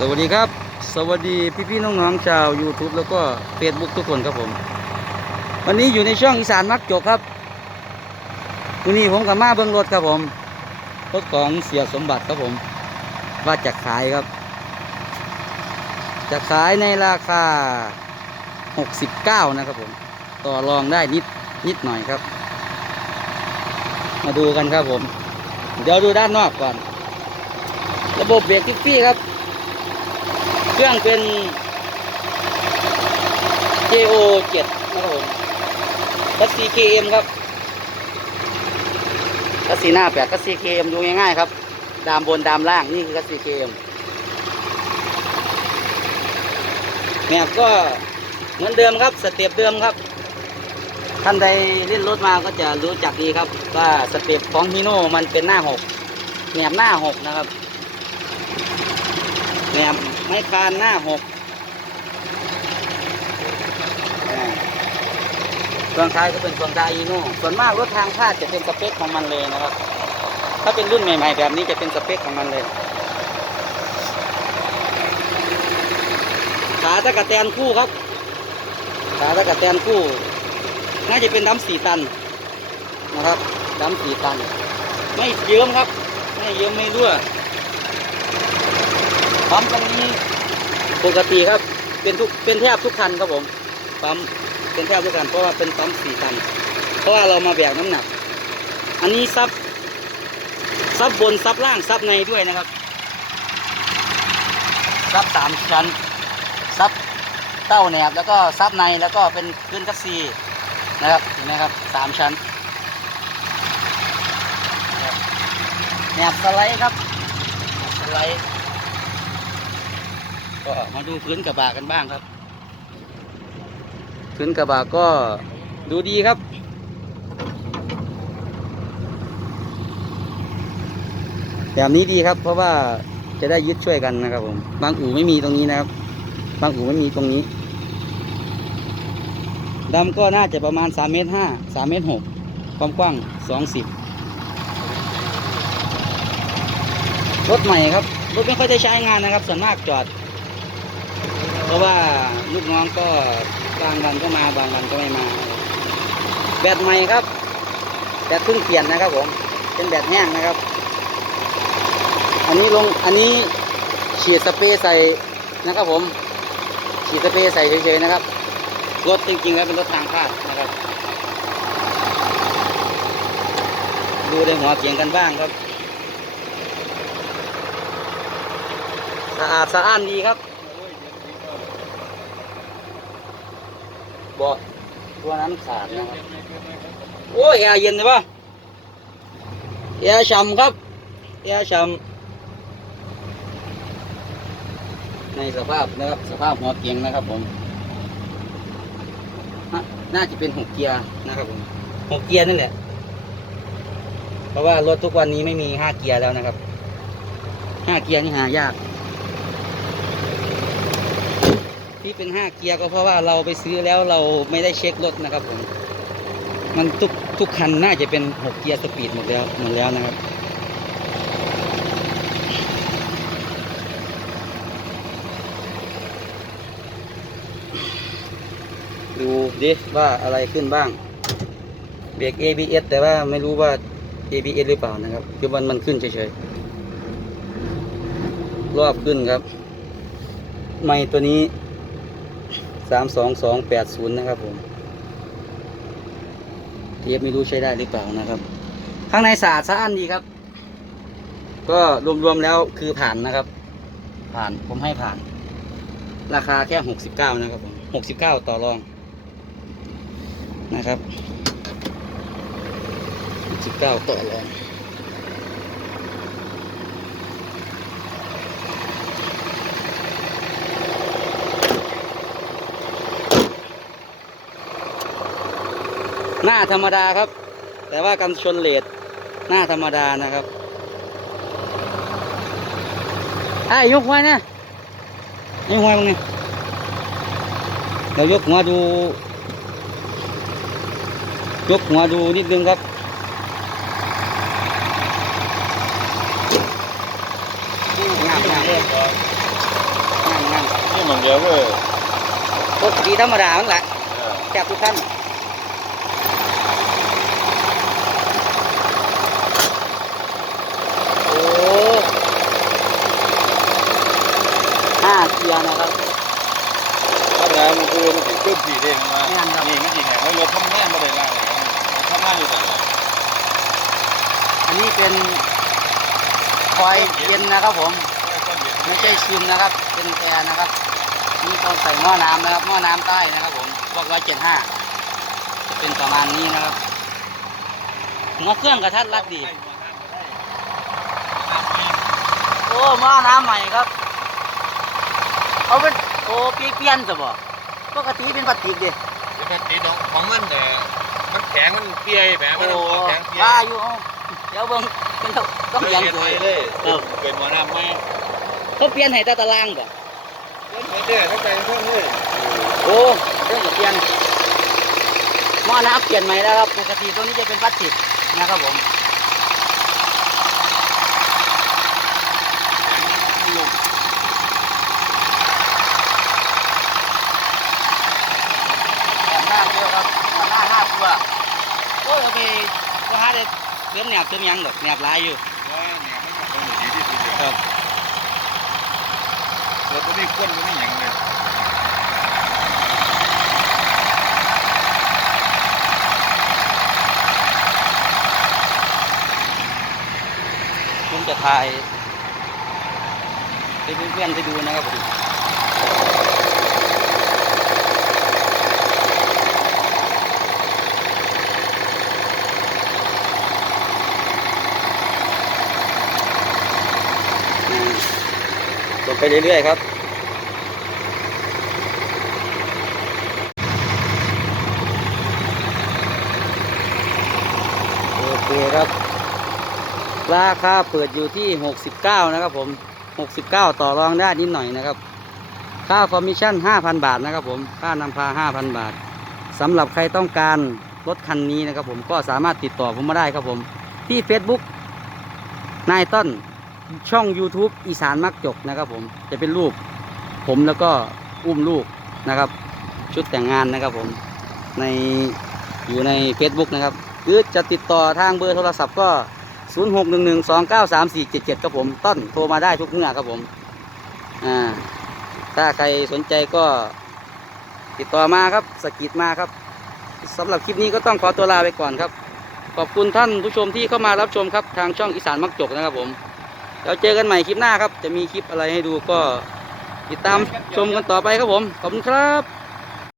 สวัสดีครับ สวัสดีพี่พี่ๆน้องๆชาว YouTube แล้วก็ Facebook ทุกคนครับผม วันนี้อยู่ในช่องอีสานมักจกครับวันนี้ผมกับมาเบิ้งรถครับผมรถของเสียสมบัติครับผม ว่าจะขายครับ จะขายในราคา 69 นะครับผม ต่อรองได้นิดนิดหน่อยครับ มาดูกันครับผม เดี๋ยวดูด้านนอกก่อน ระบบเบรกทิฟฟี่ครับ เครื่องเป็น JO 7นะครับผมคัสซี KM ครับคัสซีหน้าแปดคัสซี KM ดูง่ายๆครับ ดามบนดามล่างนี่คือคัสซี KM แม็กก็เหมือนเดิมครับ สเต็ปเดิมครับท่านใดเล่นรถมาก็จะรู้จักดีครับ ว่าสเต็ปของฮีโน่มันเป็นหน้าหกแหนบหน้าหกนะครับแหนบ ไม้คานหน้าหกอ่าเครื่องท้ายก็เป็นเครื่องท้ายอีโน่ส่วนมากรถทางพาดจะเป็นสเปคของมันเลยนะครับ ถ้าเป็นรุ่นใหม่ๆแบบนี้จะเป็นสเปคของมันเลยขาตะกะแตนคู่ครับขาตะกะแตนคู่ น่าจะเป็นดำสี่ตันนะครับดำสี่ตัน ไม่เยิ้มครับ ไม่เยิ้มไม่รั่ว ปั๊มตรงนี้ปกติครับ เป็นทุกเป็นแทบทุกคันครับผมปั๊มเป็นแทบทุกคันเพราะว่าเป็นปั๊มสี่คัน เพราะว่าเรามาแบกน้ำหนัก อันนี้ซับซับบนซับล่างซับในด้วยนะครับซับสามชั้นซับเต้าแหนบแล้วก็ซับในแล้วก็เป็นขึ้นคัสซีนะครับเห็นไหมครับสามชั้นแหนบสไลด์ครับแหนบสไลด์ ก็มาดูพื้นกระบะกันบ้างครับ พื้นกระบะก็ดูดีครับ แบบนี้ดีครับ เพราะว่าจะได้ยึดช่วยกันนะครับผม บางอู่ไม่มีตรงนี้นะครับ บางอู่ไม่มีตรงนี้ดำก็น่าจะประมาณ3เมตร5 3เมตร6ความกว้าง 20 รถใหม่ครับ รถไม่ค่อยได้ใช้งานนะครับ ส่วนมากจอด เพราะว่าลูกน้องก็บางวันก็มาบางวันก็ไม่มา แบตใหม่ครับ แบตเพิ่งเปลี่ยนนะครับผม เป็นแบตแห้งนะครับ อันนี้ลงอันนี้ฉีดสเปรย์ใส่นะครับผม ฉีดสเปรย์ใส่เฉยๆนะครับ รถจริงๆแล้วเป็นรถทางพาดนะครับ ดูในหัวเกียงกันบ้างครับ สะอาดสะอ้านดีครับ บ่ตัวนั้นขาดนะครับโอ้ยแอร์เย็นเลยปะแอร์ฉ่ำครับแอร์ฉ่ำในสภาพนะครับสภาพหัวเกียงนะครับผมน่าจะเป็นหกเกียร์นะครับผมหกเกียร์นั่นแหละ เพราะว่ารถทุกวันนี้ไม่มีห้าเกียร์แล้วนะครับห้าเกียร์นี่หายาก ที่เป็นห้าเกียร์ก็เพราะว่าเราไปซื้อแล้วเราไม่ได้เช็ครถนะครับผม มันทุกทุกคันน่าจะเป็นหกเกียร์สปีดหมดแล้วหมดแล้วนะครับดูดิว่าอะไรขึ้นบ้างเบรก ABS แต่ว่าไม่รู้ว่า ABS หรือเปล่านะครับคือมันมันขึ้นเฉยๆรอบขึ้นครับ ไม่ตัวนี้ สามสองสองแปดศูนย์นะครับผมเทียบไม่รู้ใช้ได้หรือเปล่านะครับ ข้างในสะอาดสะอ้านดีครับ ก็รวมๆแล้วคือผ่านนะครับ ผ่านผมให้ผ่าน ราคาแค่หกสิบเก้านะครับผมหกสิบเก้าต่อรองนะครับหกสิบเก้าต่อรอง หน้าธรรมดาครับ แต่ว่ากันชนเลดหน้าธรรมดานะครับไอ้ยยกหัวนะยกหัวมึงไงเดี๋ยวยกหัวดู ยกหัวดูนิดนึงครับงามงามงามครับนี่มันเดียวก็ปกติธรรมดามันแหละเออแคบทุกท่านโอ้ ห้าเกียร์นะครับถ้าแรงมันคือมันติดเครื่องสีเด้งมาแม่นครับนี่มันจริงไงว่ารถทำงานไม่ได้ล่างเลยทำงานอยู่แต่ละอันนี้เป็นคอยเย็นนะครับผม ไม่ใช่ชิมนะครับ เป็นแอร์นะครับนี่ต้องใส่หม้อน้ำนะครับ หม้อน้ำใต้นะครับผมพวกร้อยเจ็ดห้าจะเป็นประมาณนี้นะครับหัวเครื่องกระทัดรัดดี โอ้หม้อน้ำใหม่ครับ เอาเป็นโอ้เปลี่ยนจะบ่ปกติเป็นพลาสติกดิเป็นติดของมันเนี่ยมันแข็งมันเปียแบบมันโอ้แข็งเปียว่าอยู่เอาเดี๋ยวเบิ่งเป็นต้องต้องเปลี่ยนเลเลยยเกิดหมอน้ำไหมเขาเปลี่ยนให้แต่ตารางบ่เกิดไม่ได้ทั้งใจทั้งเลยโอ้เรื่องเปลี่ยนหม้อน้ำเปลี่ยนใหม่แล้วครับปกติตัวนี้จะเป็นพลาสติกนะครับผมแบบหน้า เยอะครับหน้าห้าตัวโอ้โอเคก็หาได้เติมแหนบเติมหยังดอกแหนบหลายอยู่ว่าเนี่ยมันเป็นดีที่สุดเลยครับรถตัวนี้ควนตัวนี้อย่างเลยผมจะถ่ายให้เพื่อนๆไปดูนะครับผมอืมลงไป เรื่อยๆครับโอเคครับ ราคาเปิดอยู่ที่ 69 นะครับผม 69 ต่อรองได้นิดหน่อยนะครับ ค่าคอมมิชชั่น 5,000 บาทนะครับผม ค่านำพา 5,000 บาทสำหรับใครต้องการรถคันนี้นะครับผมก็สามารถติดต่อผมมาได้ครับผม ที่ Facebook นายต้น ช่อง YouTube อีสานมักจกนะครับผมจะเป็นรูป ผมแล้วก็อุ้มลูกนะครับ ชุดแต่งงานนะครับผมในอยู่ใน Facebook นะครับหรือจะติดต่อทางเบอร์โทรศัพท์ก็ 0 6 1 1 2 9 3 4 7 7ครับผมต้นโทรมาได้ทุกเมื่อครับผมอ่าถ้าใครสนใจก็ติดต่อมาครับสกิดมาครับสำหรับคลิปนี้ก็ต้องขอตัวลาไปก่อนครับ ขอบคุณท่านผู้ชมที่เข้ามารับชมครับ ทางช่องอีสานมักจกนะครับผม เราเจอกันใหม่คลิปหน้าครับ จะมีคลิปอะไรให้ดูก็ติดตามชมกันต่อไปครับผม ขอบคุณครับ